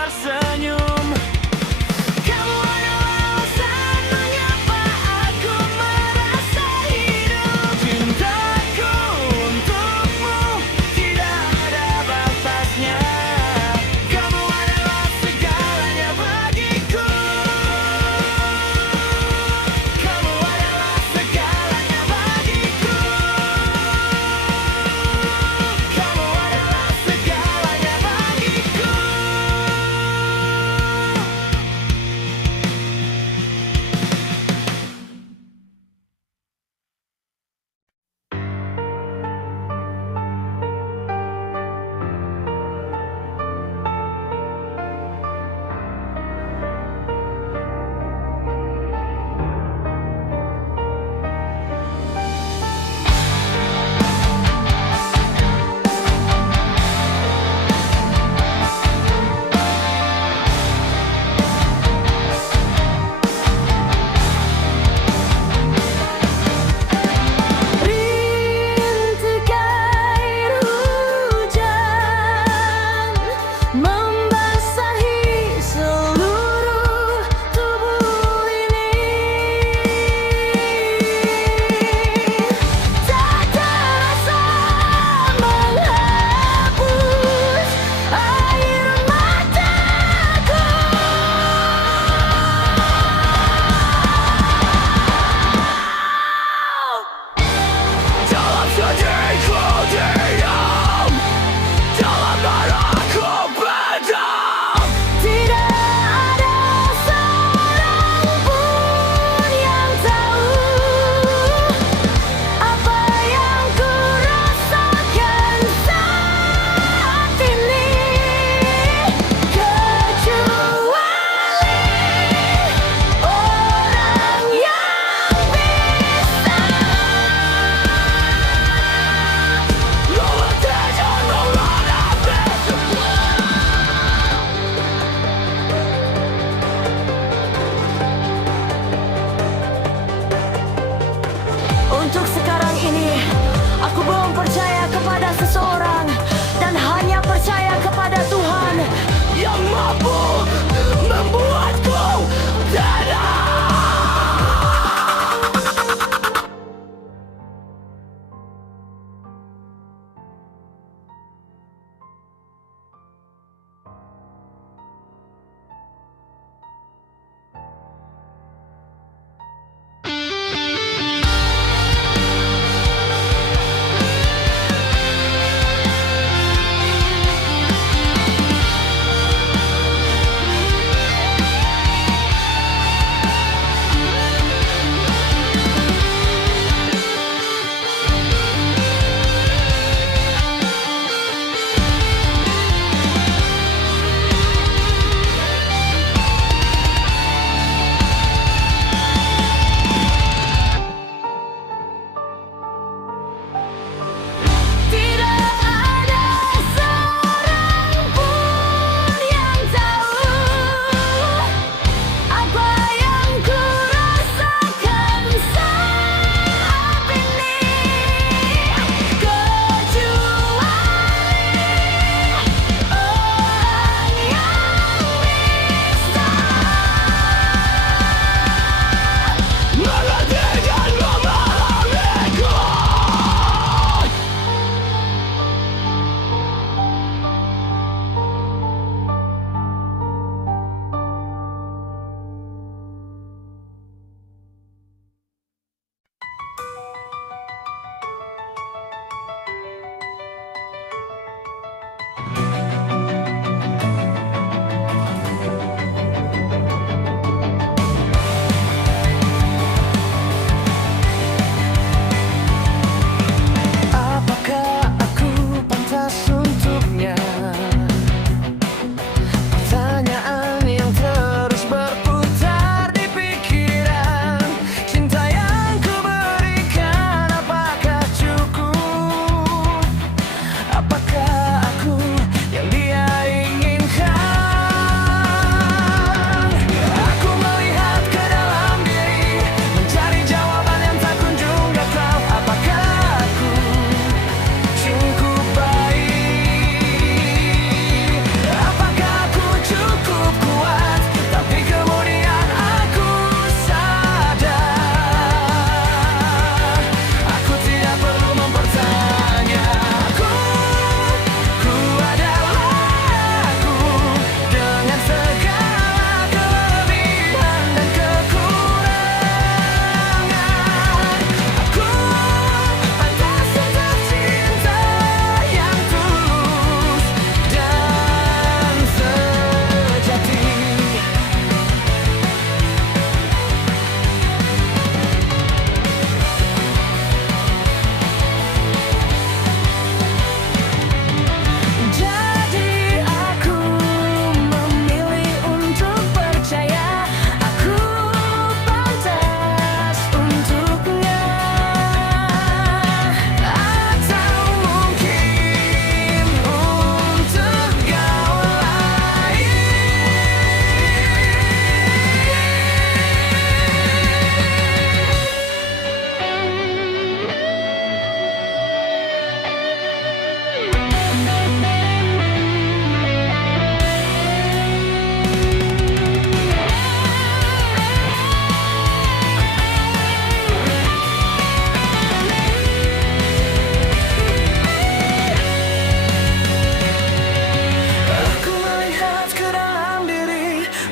tersenyum. Kamu adalah alasan mengapa aku merasa hidup. Cintaku untukmu tidak ada batasnya. Kamu adalah segalanya bagiku. Kamu adalah segalanya bagiku. Kamu adalah segalanya bagiku.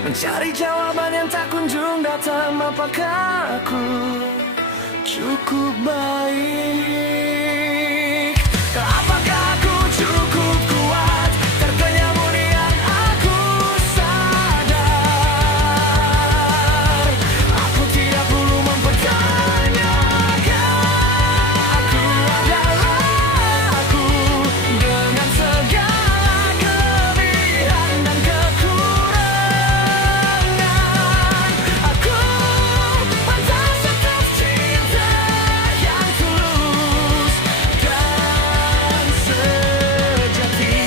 Mencari jawaban yang tak kunjung datang. Apakah aku cukup baik? Apakah aku cukup kuat? Terkenyang kemudian aku sadar aku tidak perlu mempertanyakan. Aku adalah aku dengan segala kelebihan dan kekurangan. Aku pantas atas cinta yang tulus dan sejati.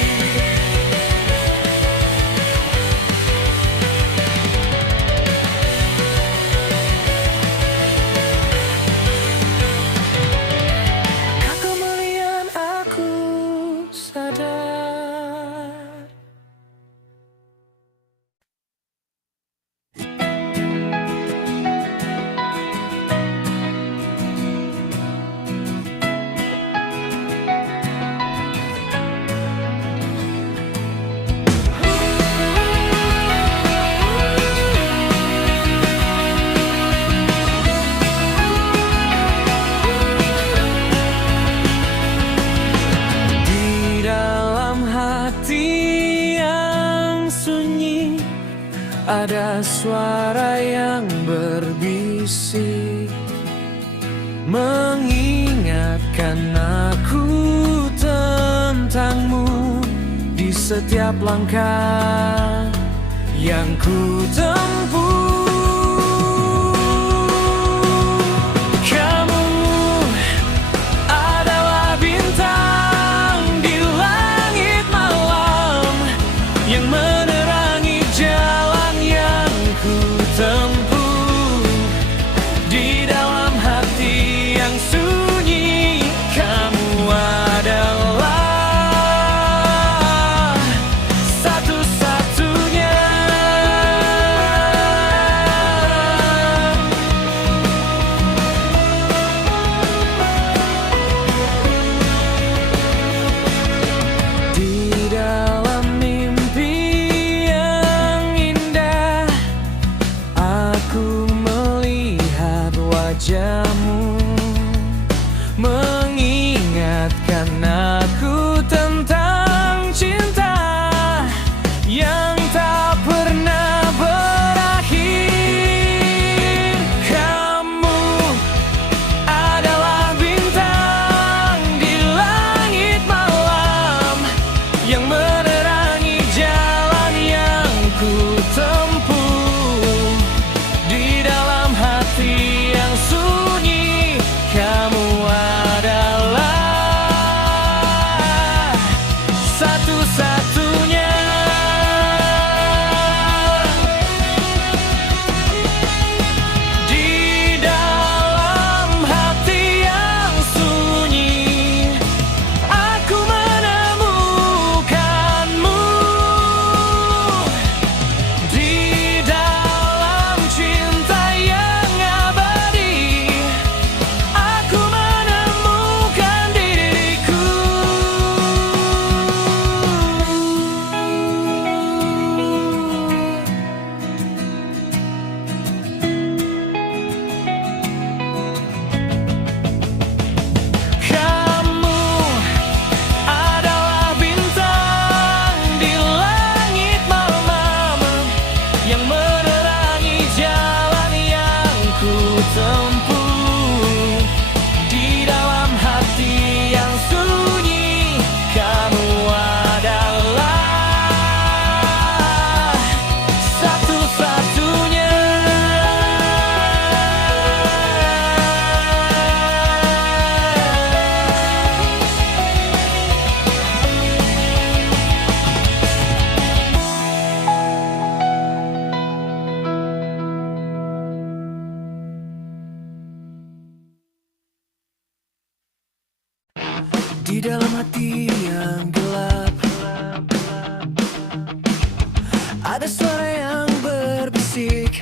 Kau kemuliaan aku sadar. Di dalam hati yang sunyi ada suara yang berbisik, mengingatkan aku tentangmu di setiap langkah yang ku tempuh. Kamu adalah bintang di langit malam yang menerangi jalan yang ku tempuh. Di dalam hati yang sunyi, kamu adalah satu-satunya. Di dalam mimpi yang indah, aku melihat wajahmu, mengingatkan aku tentang cinta yang tak pernah berakhir. Kamu adalah bintang di langit malam yang menerangi jalan yang ku tempuh. Di dalam hati yang sunyi, kamu adalah satu-satunya. Di dalam hati yang sunyi, aku menemukanmu. Di dalam cinta yang abadi, aku menemukan diriku. Kamu adalah bintang di langit malam yang menerangi jalan yang ku tempuh. Di dalam hati yang sunyi, kamu adalah satu-satunya. Di dalam hati yang gelap ada suara yang berbisik,